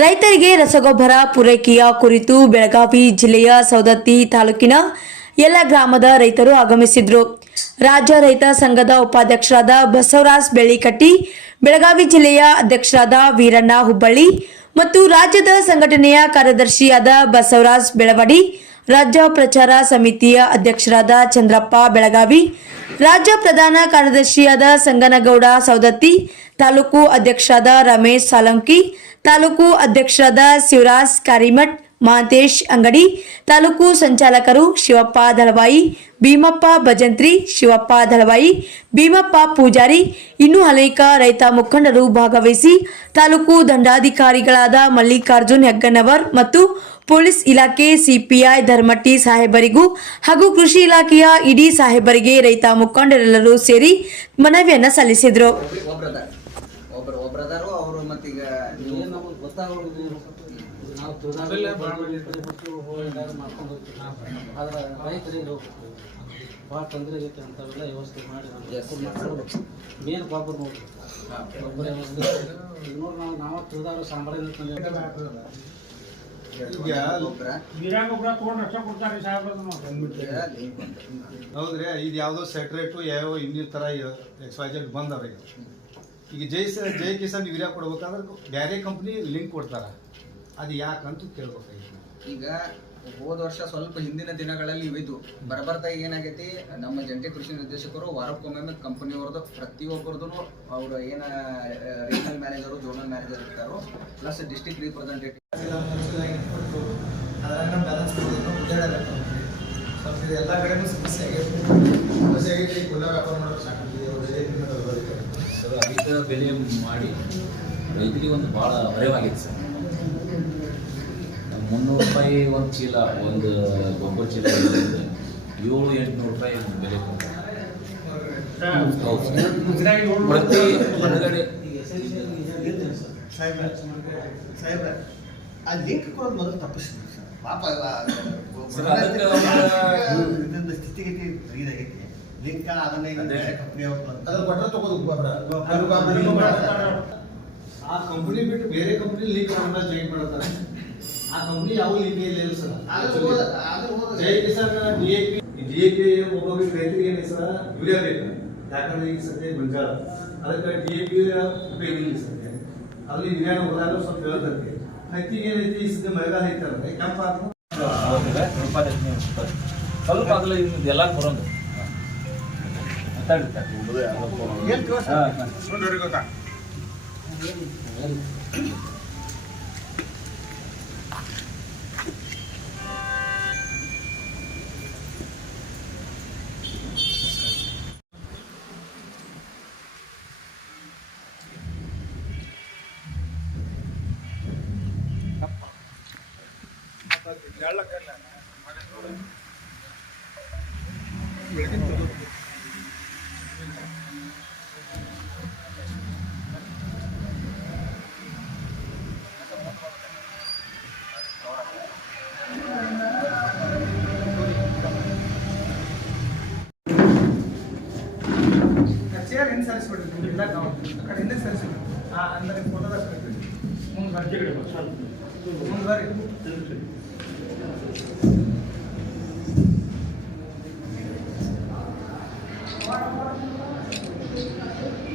ರೈತರಿಗೆ ರಸಗೊಬ್ಬರ ಪೂರೈಕೆಯ ಕುರಿತು ಬೆಳಗಾವಿ ಜಿಲ್ಲೆಯ ಸೌದತ್ತಿ ತಾಲೂಕಿನ ಎಲ್ಲ ಗ್ರಾಮದ ರೈತರು ಆಗಮಿಸಿದ್ರು. ರಾಜ್ಯ ರೈತ ಸಂಘದ ಉಪಾಧ್ಯಕ್ಷರಾದ ಬಸವರಾಜ್ ಬೆಳ್ಳಿಕಟ್ಟಿ, ಬೆಳಗಾವಿ ಜಿಲ್ಲೆಯ ಅಧ್ಯಕ್ಷರಾದ ವೀರಣ್ಣ ಹುಬ್ಬಳ್ಳಿ ಮತ್ತು ರಾಜ್ಯದ ಸಂಘಟನೆಯ ಕಾರ್ಯದರ್ಶಿಯಾದ ಬಸವರಾಜ್ ಬೆಳವಡಿ ರಾಜ್ಯ ಪ್ರಚಾರ ಸಮಿತಿಯ ಅಧ್ಯಕ್ಷರಾದ ಚಂದ್ರಪ್ಪ ಬೆಳಗಾವಿ, ರಾಜ್ಯ ಪ್ರಧಾನ ಕಾರ್ಯದರ್ಶಿಯಾದ ಸಂಗನಗೌಡ ಸೌದತ್ತಿ ತಾಲೂಕು ಅಧ್ಯಕ್ಷರಾದ ರಮೇಶ್ ಸಾಲಂಕಿ, ತಾಲೂಕು ಅಧ್ಯಕ್ಷರಾದ ಶಿವರಾಜ್ ಕಾರಿಮಠ್ ಮಹಾಂತೇಶ್ ಅಂಗಡಿ ತಾಲೂಕು ಸಂಚಾಲಕರು ಶಿವಪ್ಪ ದಳವಾಯಿ ಭೀಮಪ್ಪ ಭಜಂತ್ರಿ ಶಿವಪ್ಪ ದಳವಾಯಿ ಭೀಮಪ್ಪ ಪೂಜಾರಿ ಇನ್ನೂ ಅನೇಕ ರೈತ ಮುಖಂಡರು ಭಾಗವಹಿಸಿ ತಾಲೂಕು ದಂಡಾಧಿಕಾರಿಗಳಾದ ಮಲ್ಲಿಕಾರ್ಜುನ್ ಹೆಗ್ಗನವರ್ ಮತ್ತು ಪೊಲೀಸ್ ಇಲಾಖೆ ಸಿಪಿಐ ಧರ್ಮಟ್ಟಿ ಸಾಹೇಬರಿಗೂ ಹಾಗೂ ಕೃಷಿ ಇಲಾಖೆಯ ಇಡೀ ಸಾಹೇಬರಿಗೆ ರೈತ ಮುಖಂಡರೆಲ್ಲರೂ ಸೇರಿ ಮನವಿಯನ್ನ ಸಲ್ಲಿಸಿದರು ಒಬ್ರದಾರ ಒಬ್ರು ಒಬ್ರದಾರು ಅವರು ಮತ್ತೀಗ ನೀವು ಏನ್ ನಮಗೆ ಗೊತ್ತಾಗೋದು ನಾವು ಮಾಡ್ಕೊಂಡು ಹೋಗ್ತೀವಿ ಆದ್ರೆ ರೈತರಿಗೆ ಭಾಳ ತೊಂದರೆ ಆಗೈತೆ ಅಂಥವೆಲ್ಲ ವ್ಯವಸ್ಥೆ ಮಾಡಿ ಮೇನ್ ಗೊಬ್ಬರ ನೋಡ್ರಿ ಗೊಬ್ಬರ ವ್ಯವಸ್ಥೆ ಈಗ ನೋಡಿ ನಾವು ನಾವು ತುಳಿದಾರೋ ಸಾಂಬಾರ ಹೌದ್ರಿ ಇದು ಯಾವುದೋ ಸೆಟ್ರೇಟು ಯಾವ ಇನ್ನಿನ ತರ ಎಕ್ಸ್ ವೈ ಜೆಡ್ ಬಂದವ ಈಗ ಈಗ ಜೈ ಸ ಜೈ ಕಿಸಾನ್ ಯೂರಿಯಾ ಕೊಡ್ಬೇಕಾದ್ರೆ ಬೇರೆ ಕಂಪ್ನಿ ಲಿಂಕ್ ಕೊಡ್ತಾರ. ಅದು ಯಾಕಂತ ಕೇಳ್ಬೇಕು ಈಗ ಹೋದ ವರ್ಷ ಸ್ವಲ್ಪ ಹಿಂದಿನ ದಿನಗಳಲ್ಲಿ ಇವಿದ್ದು ಬರಬರ್ತಾ ಏನಾಗೈತಿ? ನಮ್ಮ ಜಂಟಿ ಕೃಷಿ ನಿರ್ದೇಶಕರು ವಾರಕ್ಕೊಮ್ಮೆ ಕಂಪನಿಯವ್ರದ್ದು ಪ್ರತಿಯೊಬ್ಬರದ್ದು ಅವ್ರ ಏನ ರೀಜನಲ್ ಮ್ಯಾನೇಜರು ಜೋನಲ್ ಮ್ಯಾನೇಜರ್ ಇರ್ತಾರೋ ಪ್ಲಸ್ ಡಿಸ್ಟಿಕ್ ರಿಪ್ರೆಸೆಂಟೇಟಿವ್ ಎಲ್ಲ ಕಡೆನೂ ಸಮಸ್ಯೆ ಆಗೈತೆ ಆಗೈತೆ ವ್ಯಾಪಾರ ಮಾಡೋದು ಬೆಲೆ ಮಾಡಿ ರೈತರಿಗೆ ಒಂದು ಭಾಳ ಹೊರೆವಾಗಿದೆ ಸರ್. ಮುನ್ನೂರು ರೂಪಾಯಿ ಒಂದು ಚೀಲ, ಒಂದು ಗೊಬ್ಬರ ಚೀಲ ಏಳು ಎಂಟುನೂರು ರೂಪಾಯಿ ಬೆಲೆ. ಪ್ರತಿ ಹೊರಗಡೆ ಆ ಲಿಂಕ್ ಕೊಡೋದು ಮೊದಲು ತಪ್ಪಿಸ್ತೀನಿ ಸರ್ ಪಾಪ ಲಿಂಕ್ ಕಂಪ್ನಿ ಆ ಕಂಪ್ನಿ ಬಿಟ್ಟು ಬೇರೆ ಕಂಪ್ನಿ ಲಿಂಕ್ ಮಾಡ್ತಾರೆ ಆ ಕಂಪ್ನಿ ಯಾವ ಇಲ್ಲ ಸರ್. ಜೈ Kisan D A P D A P ಒಬ್ಬೊಬ್ಬರಿಗೆ ರೈತರಿಗೆ ಏನು ಸರ್ ಯೂರಿಯಾ ಬೇಕು. ಯಾಕಂದ್ರೆ ಈಗ ಸದ್ಯ ಮಂಜಾಳ ಅದಕ್ಕೆ ಡಿ ಎ ಪಿ ಉಪಯೋಗ ಇಲ್ಲ ಸದ್ಯ ಅಲ್ಲಿ ವಿಜ್ಞಾನ ಹೋದಾಗ ಸ್ವಲ್ಪ ಹೇಳ್ತೈತಿ ಹತ್ತಿಗೆ ಏನೈತಿ ಈ ಸದ್ಯ ಮಳೆಗಾಲ ಐತಲ್ಲ ಕೆಂಪಾದ್ರು? ಸ್ವಲ್ಪ ಆಗಲ್ಲ ಎಲ್ಲ ಬರೋದು ಚೇರ್ ಹಿಂದೆ ಸರಿಸ್ಬಿಡ್ರಿ ಇಲ್ಲ ನಾವು ಆ ಕಡೆ ಹಿಂದೆ ಸರಿಸ್ಬಿಡ್ರಿ ಆ ಅಂದ್ರೆ ಫೋಟೋದ ಮುಂದೆ ಬರ್ತೀವಿ ಮುಂದೆ ಬರ್ರಿ